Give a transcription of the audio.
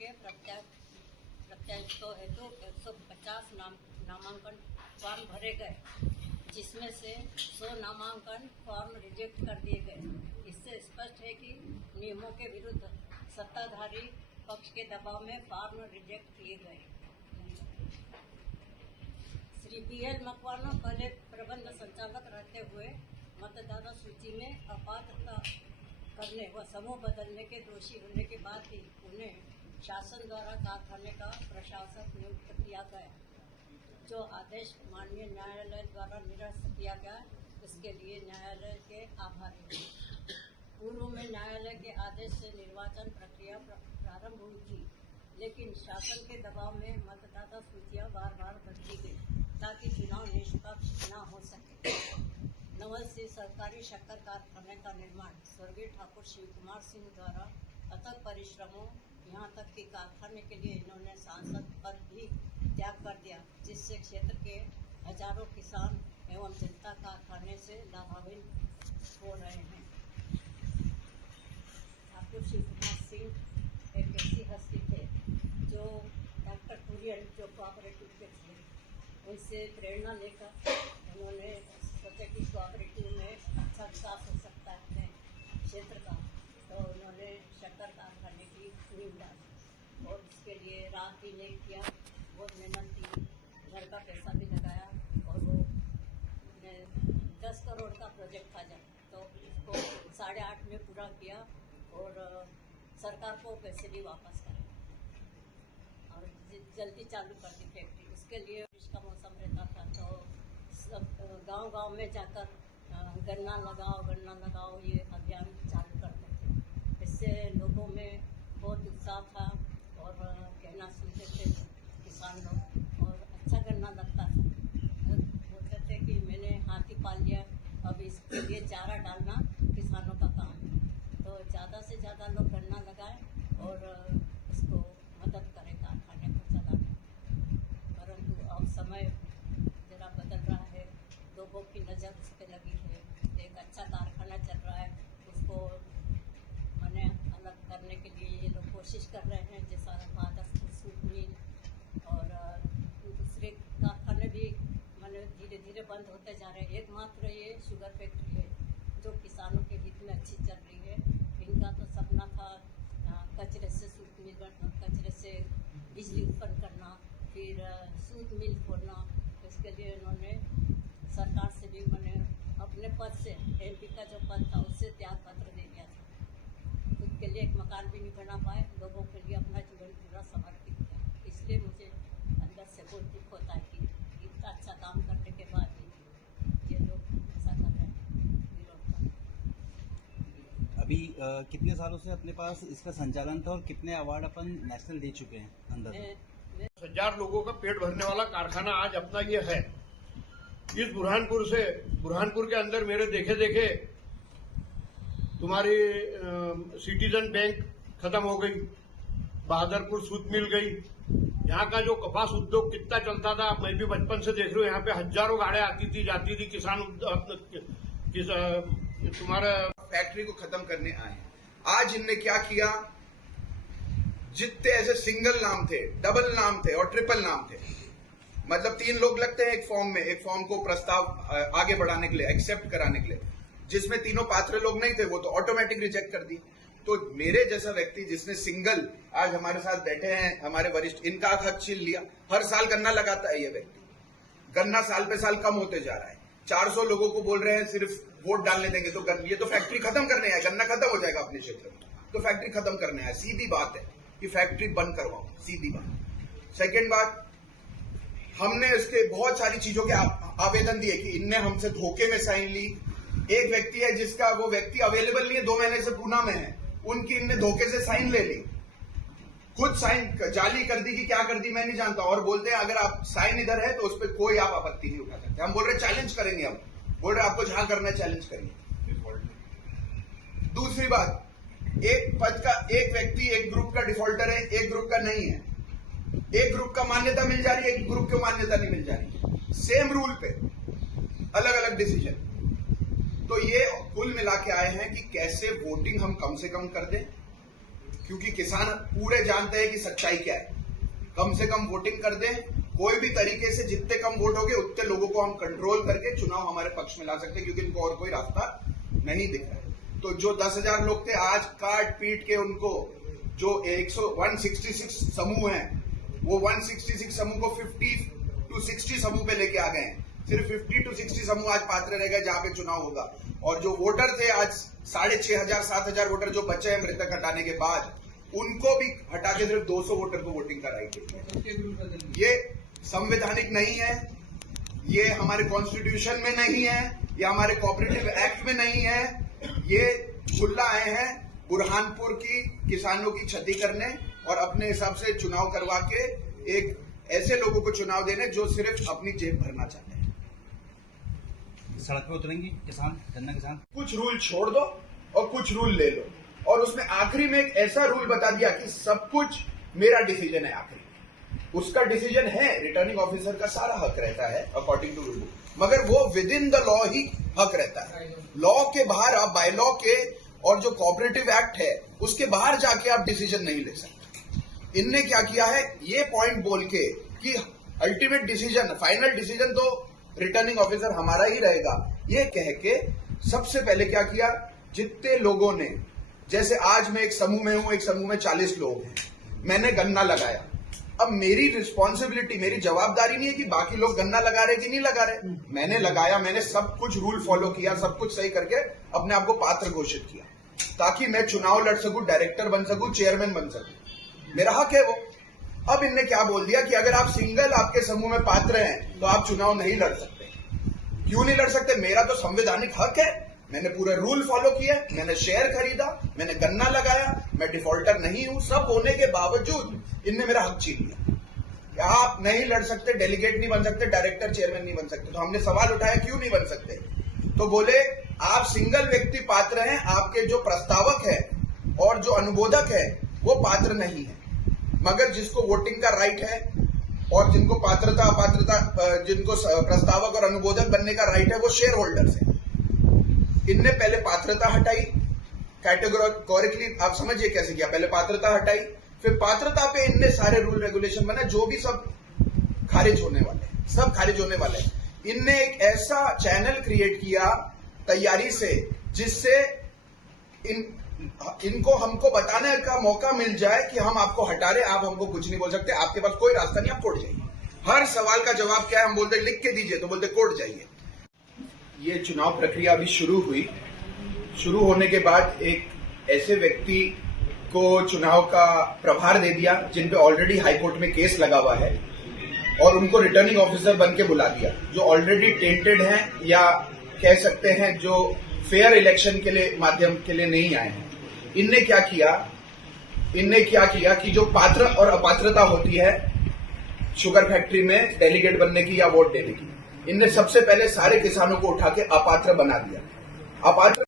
के प्रत्याशितों हेतु 150 नामांकन फॉर्म भरे गए, जिसमें से 100 नामांकन फॉर्म रिजेक्ट कर दिए गए। इससे स्पष्ट है कि नियमों के विरुद्ध सत्ताधारी पक्ष के दबाव में फॉर्म रिजेक्ट किए गए। श्री BL मकवाना पहले प्रबंध संचालक रहते हुए मतदाता सूची में अपात्रता करने व समूह बदलने के दोषी होने के बाद भी उन्हें शासन द्वारा कारखाने का प्रशासक नियुक्त किया गया, जो आदेश माननीय न्यायालय द्वारा निरस्त किया गया। इसके लिए न्यायालय के आभारी हैं। पूर्व में न्यायालय के आदेश से निर्वाचन प्रक्रिया प्रारंभ हुई थी, लेकिन शासन के दबाव में मतदाता सूचियां बार बदली गई ताकि चुनाव निष्पक्ष न हो सके। नवल से सरकारी शक्कर कारखाने का निर्माण स्वर्गीय ठाकुर शिव कुमार सिंह द्वारा अथक परिश्रमों, यहाँ तक कि कारखाने के लिए इन्होंने सांसद पद भी त्याग कर दिया, जिससे क्षेत्र के हजारों किसान एवं जनता कारखाने से लाभान्वित हो रहे हैं। ठाकुर शिव कुमार सिंह एक ऐसी हस्ती थे जो डॉक्टर कुरियन जो कोऑपरेटिव के थे, उनसे प्रेरणा लेकर उन्होंने सोचा कि कोऑपरेटिव में अच्छा विकास हो सकता है क्षेत्र का, तो उन्होंने शक्कर कारखाने की नींव डाली और इसके लिए रात दिन नहीं किया, बहुत मेहनत की, घर का पैसा भी लगाया और वो 10 करोड़ का प्रोजेक्ट था जब, तो इसको 8.5 में पूरा किया और सरकार को पैसे भी वापस करे और जल्दी चालू कर दी फैक्ट्री। उसके लिए बारिश का मौसम रहता था तो सब गांव में जाकर गन्ना लगाओ ये अभियान चालू करते थे। इससे लोगों में बहुत उत्साह था और कहना सुनते थे किसान लोग और अच्छा गन्ना लगता था। बोलते थे कि मैंने हाथी पाल लिया, अब इसके लिए चारा डालना किसानों का काम है, तो ज़्यादा से ज़्यादा लोग गन्ना लगाएं और इसको मदद करें कारखाने को चलाने। परंतु अब समय जरा बदल रहा है, लोगों की नज़र उस पर लगी है, एक अच्छा कारखाना चल रहा है, उसको मैंने अलग करने के लिए ये लोग कोशिश कर रहे हैं, जैसा मादसपुर सूत मिल और दूसरे कारखाने भी मैंने धीरे धीरे बंद होते जा रहे हैं। एकमात्र ये शुगर फैक्ट्री है जो किसानों के हित में अच्छी चल रही है। इनका तो सपना था कचरे से सूत मिल बनना, कचरे से बिजली उत्पन्न करना, फिर सूत मिल खोलना। इसके लिए उन्होंने सरकार से भी मैंने अपने पद से MP का जो पद था उससे त्याग पत्र दे दिया था। खुद के लिए एक मकान भी नहीं बना पाए, लोगों के लिए अपना जीवन पूरा समर्पित किया। इसलिए मुझे अंदर से बहुत दुख होता है कि इतना अच्छा काम करने के बाद भी ये लोग ऐसा कर रहे हैं विरोध का। अभी कितने सालों से अपने पास इसका संचालन था और कितने अवार्ड अपन नेशनल दे चुके हैं? अंदर 1000 लोगों का पेट भरने वाला कारखाना आज अपना ये है। इस बुरहानपुर के अंदर मेरे देखे तुम्हारी सिटीजन बैंक खत्म हो गई, बहादुरपुर सूत मिल गई। यहाँ का जो कपास उद्योग कितना चलता था, मैं भी बचपन से देख रही हूँ। यहाँ पे हजारों गाड़ियां आती थी जाती थी, किसान तुम्हारा फैक्ट्री को खत्म करने आए। आज इनने क्या किया, जितने ऐसे सिंगल नाम थे, डबल नाम थे और ट्रिपल नाम थे, मतलब 3 लोग लगते हैं एक फॉर्म को प्रस्ताव आगे बढ़ाने के लिए, एक्सेप्ट कराने के लिए, जिसमें तीनों पात्र लोग नहीं थे, वो तो ऑटोमेटिक रिजेक्ट कर दी। तो मेरे जैसा व्यक्ति जिसने सिंगल आज हमारे साथ बैठे हैं, हमारे वरिष्ठ, इनका हक छीन लिया। हर साल गन्ना लगाता है ये व्यक्ति, गन्ना साल पे साल कम होते जा रहा है। 400 लोगों को बोल रहे हैं सिर्फ वोट डालने देंगे तो ये तो फैक्ट्री खत्म करने आए, गन्ना खत्म हो जाएगा अपने क्षेत्र में, तो फैक्ट्री खत्म करने आए। सीधी बात है कि फैक्ट्री बंद करवाओ, सीधी बात। सेकेंड बात, हमने इसके बहुत सारी चीजों के आवेदन दिए कि इनने हमसे धोखे में साइन ली। एक व्यक्ति है जिसका वो व्यक्ति अवेलेबल नहीं है, 2 महीने से पूना में है, उनकी इनने धोखे से साइन ले ली, खुद साइन जाली कर दी कि क्या कर दी मैं नहीं जानता, और बोलते हैं अगर आप साइन इधर है तो उस पर कोई आप आपत्ति नहीं उठा सकते। हम बोल रहे चैलेंज करेंगे, हम बोल रहे आपको जहां करना है चैलेंज करिए। दूसरी बात, एक पद का एक व्यक्ति एक ग्रुप का डिफॉल्टर है, एक ग्रुप का नहीं है। एक ग्रुप का मान्यता मिल जा रही है, एक ग्रुप को मान्यता नहीं मिल जा रही, सेम रूल पे अलग अलग डिसीजन। तो ये कुल मिला के आए हैं कि कैसे वोटिंग हम कम से कम कर दें, क्योंकि किसान पूरे जानते हैं कि सच्चाई क्या है। कम से कम वोटिंग कर दें, कोई भी तरीके से जितने कम वोट होंगे उतने लोगों को हम कंट्रोल करके चुनाव हमारे पक्ष में ला सकते हैं, क्योंकि इनको और कोई रास्ता नहीं दिख रहा है। तो जो 10,000 लोग थे, आज काट पीट के उनको जो 166 समूह हैं, वो 166 समूह को 50 to 60 समूह पे लेके आ गए हैं। सिर्फ 50 to 60 समूह आज पात्र रह गए जहां पे चुनाव होगा। और जो वोटर थे आज 6,500 7,000 वोटर जो बचे हैं मृतक हटाने के बाद, उनको भी हटा के सिर्फ 200 वोटर को वोटिंग कराई। ये संवैधानिक नहीं है, ये हमारे कॉन्स्टिट्यूशन में नहीं है, ये हमारे कोऑपरेटिव एक्ट में नहीं है। ये खुला आए हैं बुरहानपुर की किसानों की क्षति करने और अपने हिसाब से चुनाव करवा के एक ऐसे लोगों को चुनाव देने जो सिर्फ अपनी जेब भरना चाहते हैं। सड़क पे उतरेंगे किसान, गन्ना किसान। कुछ रूल छोड़ दो और कुछ रूल ले लो, और उसमें आखिरी में एक ऐसा रूल बता दिया कि सब कुछ मेरा डिसीजन है। आखिरी उसका डिसीजन है, रिटर्निंग ऑफिसर का सारा हक रहता है अकॉर्डिंग टू रूल, मगर वो विद इन द लॉ ही हक रहता है। लॉ के बाहर आप बाय लॉ के और जो कोऑपरेटिव एक्ट है उसके बाहर जाके आप डिसीजन नहीं ले सकते। इनने क्या किया है, ये पॉइंट बोल के कि अल्टीमेट डिसीजन, फाइनल डिसीजन तो रिटर्निंग ऑफिसर हमारा ही रहेगा, ये कह के सबसे पहले क्या किया, जितने लोगों ने, जैसे आज मैं एक समूह में हूं, एक समूह में 40 लोग हैं, मैंने गन्ना लगाया। अब मेरी रिस्पॉन्सिबिलिटी, मेरी जवाबदारी नहीं है कि बाकी लोग गन्ना लगा रहे कि नहीं लगा रहे। मैंने लगाया, मैंने सब कुछ रूल फॉलो किया, सब कुछ सही करके अपने आप को पात्र घोषित किया ताकि मैं चुनाव लड़ सकूं, डायरेक्टर बन सकूं, चेयरमैन बन सकूं। मेरा हक है वो। अब इनने क्या बोल दिया कि अगर आप सिंगल आपके समूह में पात्र हैं तो आप चुनाव नहीं लड़ सकते। क्यों नहीं लड़ सकते? मेरा तो संवैधानिक हक है, मैंने पूरे रूल फॉलो किए, मैंने शेयर खरीदा, मैंने गन्ना लगाया, मैं डिफॉल्टर नहीं हूं। सब होने के बावजूद इनने मेरा हक छीन लिया। आप नहीं लड़ सकते, डेलीगेट नहीं बन सकते, डायरेक्टर चेयरमैन नहीं बन सकते। तो हमने सवाल उठाया क्यों नहीं बन सकते, तो बोले आप सिंगल व्यक्ति पात्र हैं, आपके जो प्रस्तावक है और जो अनुमोदक है वो पात्र नहीं है, मगर जिसको वोटिंग का राइट है और जिनको पात्रता अपात्रता, जिनको प्रस्तावक और अनुमोदक बनने का राइट है वो शेयर होल्डर्स है। इनने पहले पात्रता हटाई कैटेगोरिकली, आप समझिए कैसे किया, पहले पात्रता हटाई, फिर पात्रता पे इनने सारे रूल रेगुलेशन बनाए जो भी सब खारिज होने वाले हैं, सब खारिज होने वाले हैं। इनने एक ऐसा चैनल क्रिएट किया तैयारी से जिससे इनको हमको बताने का मौका मिल जाए कि हम आपको हटा रहे, आप हमको कुछ नहीं बोल सकते, आपके पास कोई रास्ता नहीं, आप कोर्ट जाइए। हर सवाल का जवाब क्या है, हम बोलते लिख के दीजिए तो बोलते कोर्ट जाइए। ये चुनाव प्रक्रिया अभी शुरू हुई। शुरू होने के बाद एक ऐसे व्यक्ति को चुनाव का प्रभार दे दिया जिन पे ऑलरेडी हाईकोर्ट में केस लगा हुआ है, और उनको रिटर्निंग ऑफिसर बन के बुला दिया, जो ऑलरेडी टेंटेड हैं या कह सकते हैं जो फेयर इलेक्शन के लिए माध्यम के लिए नहीं आए हैं। इनने क्या किया कि जो पात्र और अपात्रता होती है शुगर फैक्ट्री में डेलीगेट बनने की या वोट देने की, इनने सबसे पहले सारे किसानों को उठा के अपात्र बना दिया। अपात्र